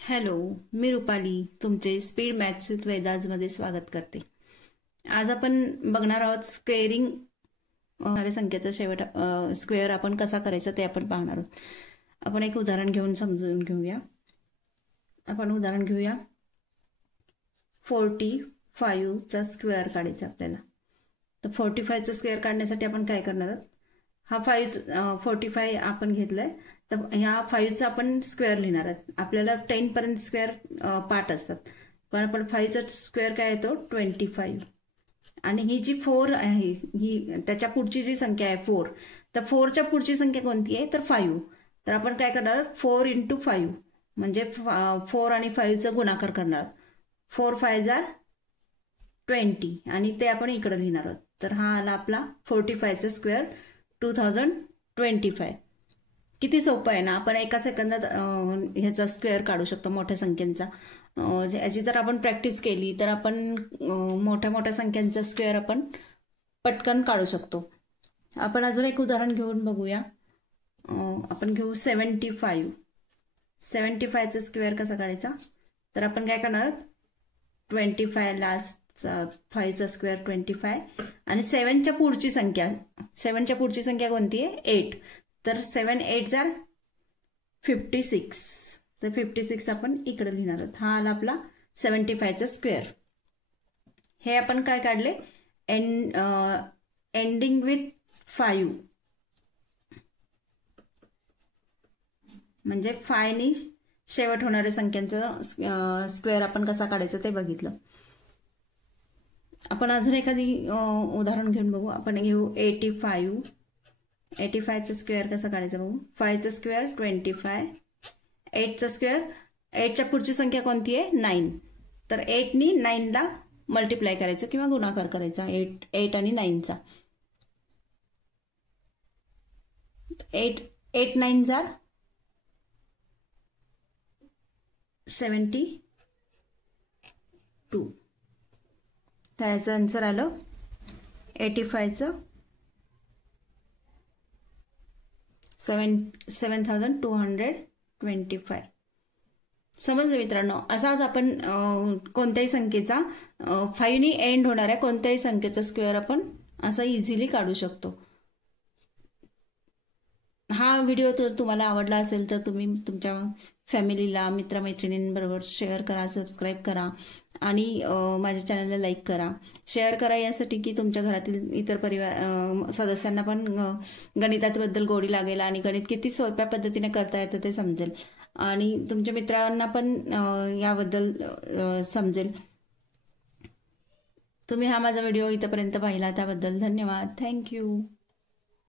Hello, मी रुपाली तुमचे speed maths with वेदाजमध्ये स्वागत करते। आज आपण बघणार आहोत स्क्वेअरिंग होणाऱ्या संख्येचा शेवट स्क्वेअर आपण कसा करायचा ते आपण पाहणार आहोत। आपण एक उदाहरण घेऊन समजून घेऊया। आपण उदाहरण घेऊया 45 चा स्क्वेअर काढायचा आपल्याला। तर 45 चा स्क्वेअर काढण्यासाठी आपण काय करणार आहोत, हा 45 आपण घेतलाय तर ह्या 5 चा आपण स्क्वेअर लिहिणार आहोत। आपल्याला 10 पर्यंत स्क्वेअर पार्ट असतात, पण आपण 5 चा स्क्वेअर काय येतो 25। आणि ही जी 4 आहे ही त्याच्या पुढची जी संख्या आहे 4, तर 4 च्या पुढची संख्या कोणती आहे तर 5। तर आपण काय करणार 4 × 5 म्हणजे 4 आणि 5 चा गुणाकार करणार। 4 5 = 20 आणि ते आपण इकडे लिहिणार आहोत। तर हा आला आपला 45 चा स्क्वेअर 2025। किती सोपं आहे ना, आपण एका सेकंदात ह्याचा स्क्वेअर काढू शकतो मोठ्या संख्यांचा। याची जर आपण प्रॅक्टिस केली तर आपण मोठ्या मोठ्या संख्यांचा स्क्वेअर आपण पटकन काढू शकतो। आपण अजून एक उदाहरण घेऊन बघूया। आपण घेऊ 75 चा स्क्वेअर कसा काढायचा, तर आपण काय करणार 25 लास्ट 5 चा स्क्वेअर 25 आणि 7 च्या पुढची संख्या कोणती आहे 8। तर 7 8 = 56। तर 56 आपण इकडे लिहिणार आहोत। हा आला आपला 75 चा स्क्वेअर। हे आपण काय काढले एंडिंग विथ 5 म्हणजे 5 नी शेवट होणाऱ्या संख्यांचा स्क्वेअर आपण कसा काढायचा ते बघितलं। आपण अजून एखादी उदाहरण घेऊन बघू। आपण घेऊ 85 चा स्क्वेअर कसा काढायचा बघू। 5 चा स्क्वेअर 25, 8 चा स्क्वेअर 8 च्या पुढची संख्या कोणती आहे 9। तर 8 नी 9 ला मल्टिप्लाय करायचं किंवा गुणाकार करायचा 8 आणि 9 चा। 8 9 = 72। त्याचं आन्सर आलं 85 चं 7225। समजलं मित्रांनो, असाच आपण कोणत्याही संख्येचा 5 नी एंड होणाऱ्या कोणत्याही संख्येचा स्क्वेअर आपण असा इझिली काढू शकतो। हा व्हिडिओ तुम्हाला आवडला असेल तर तुम्ही तुमच्या फॅमिलीला मित्रमैत्रिणींबरोबर शेअर करा, सबस्क्राईब करा आणि माझ्या चॅनलला लाईक करा, शेअर करा यासाठी की तुमच्या घरातील इतर सदस्यांना पण गणिताबद्दल गोडी लागेल आणि गणित किती सोप्या पद्धतीने करता येतं ते समजेल आणि तुमच्या मित्रांना पण याबद्दल समजेल। तुम्ही हा माझा व्हिडिओ इथपर्यंत पाहिला त्याबद्दल धन्यवाद। थँक्यू।